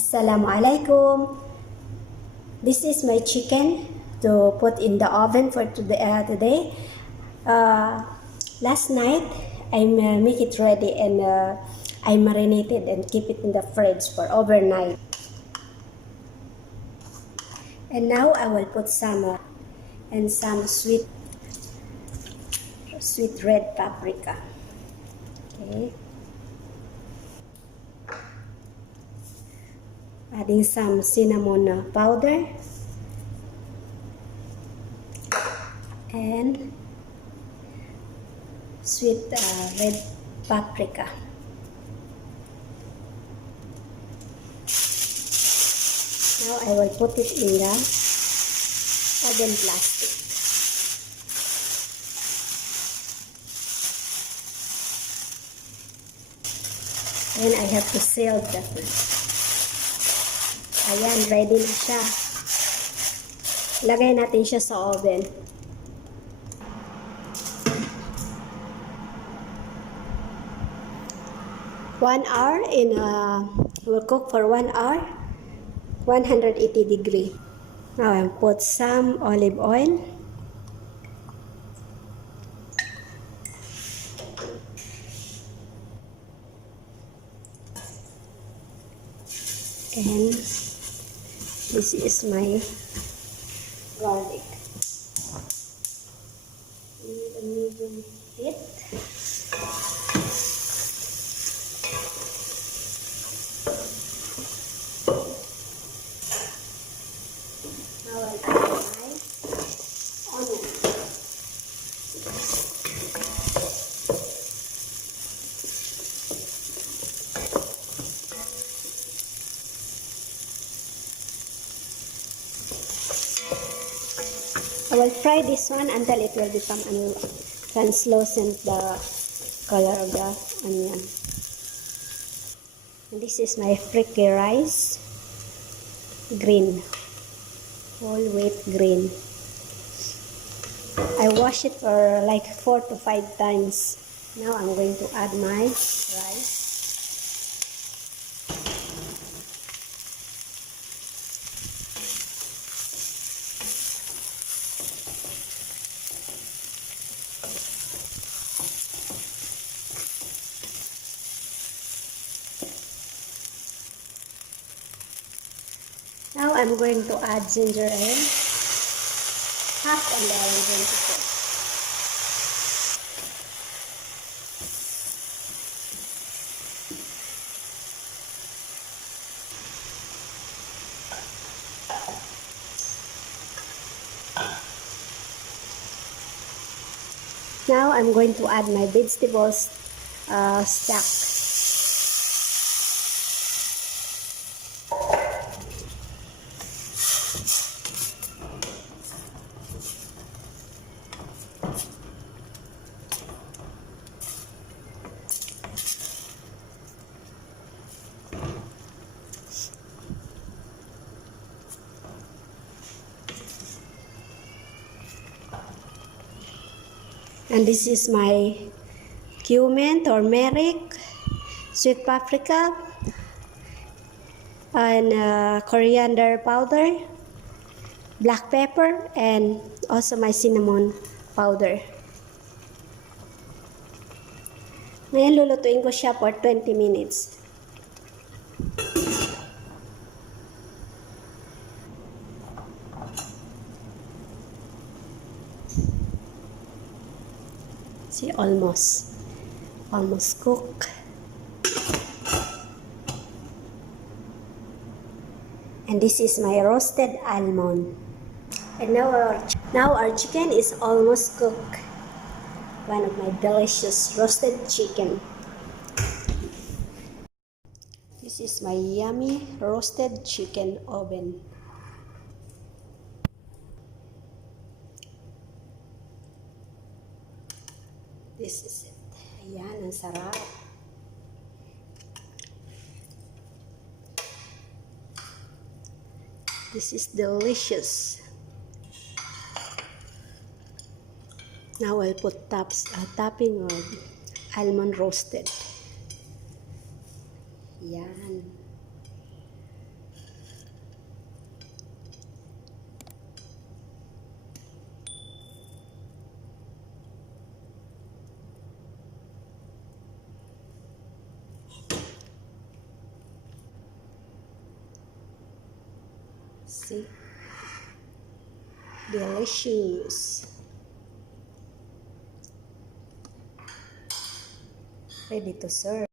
Asalamu alaikum. This is my chicken to put in the oven for today. Last night I make it ready and I marinated and keep it in the fridge for overnight. And now I will put some sweet red paprika. Okay. Adding some cinnamon powder and sweet red paprika. Now I will put it in the oven plastic. And I have to seal the first. Ayan, ready na siya. Lagay natin siya sa oven. We'll cook for 1 hour, 180 degree. Now I'll put some olive oil. And this is my garlic. Need a medium heat. Now I'll add my onion. I will fry this one until it will become translucent, the color of the onion. And this is my Freekeh Rice, green, whole wheat green. I wash it for like 4 to 5 times. Now I'm going to add my rice. Now I'm going to add ginger ale, half, and then I'm going to cook. Now I'm going to add my vegetables stock. And this is my cumin, turmeric, sweet paprika, and coriander powder, black pepper, and also my cinnamon powder. Ngayon lulutuin ko siya for 20 minutes. See, almost cooked. And this is my roasted almond. And now our chicken is almost cooked. One of my delicious roasted chicken. This is my yummy roasted chicken oven. This is it. Ayan, ang sarap. This is delicious. Now I'll put topping of almond roasted. Yan. See? Delicious. Ready to serve.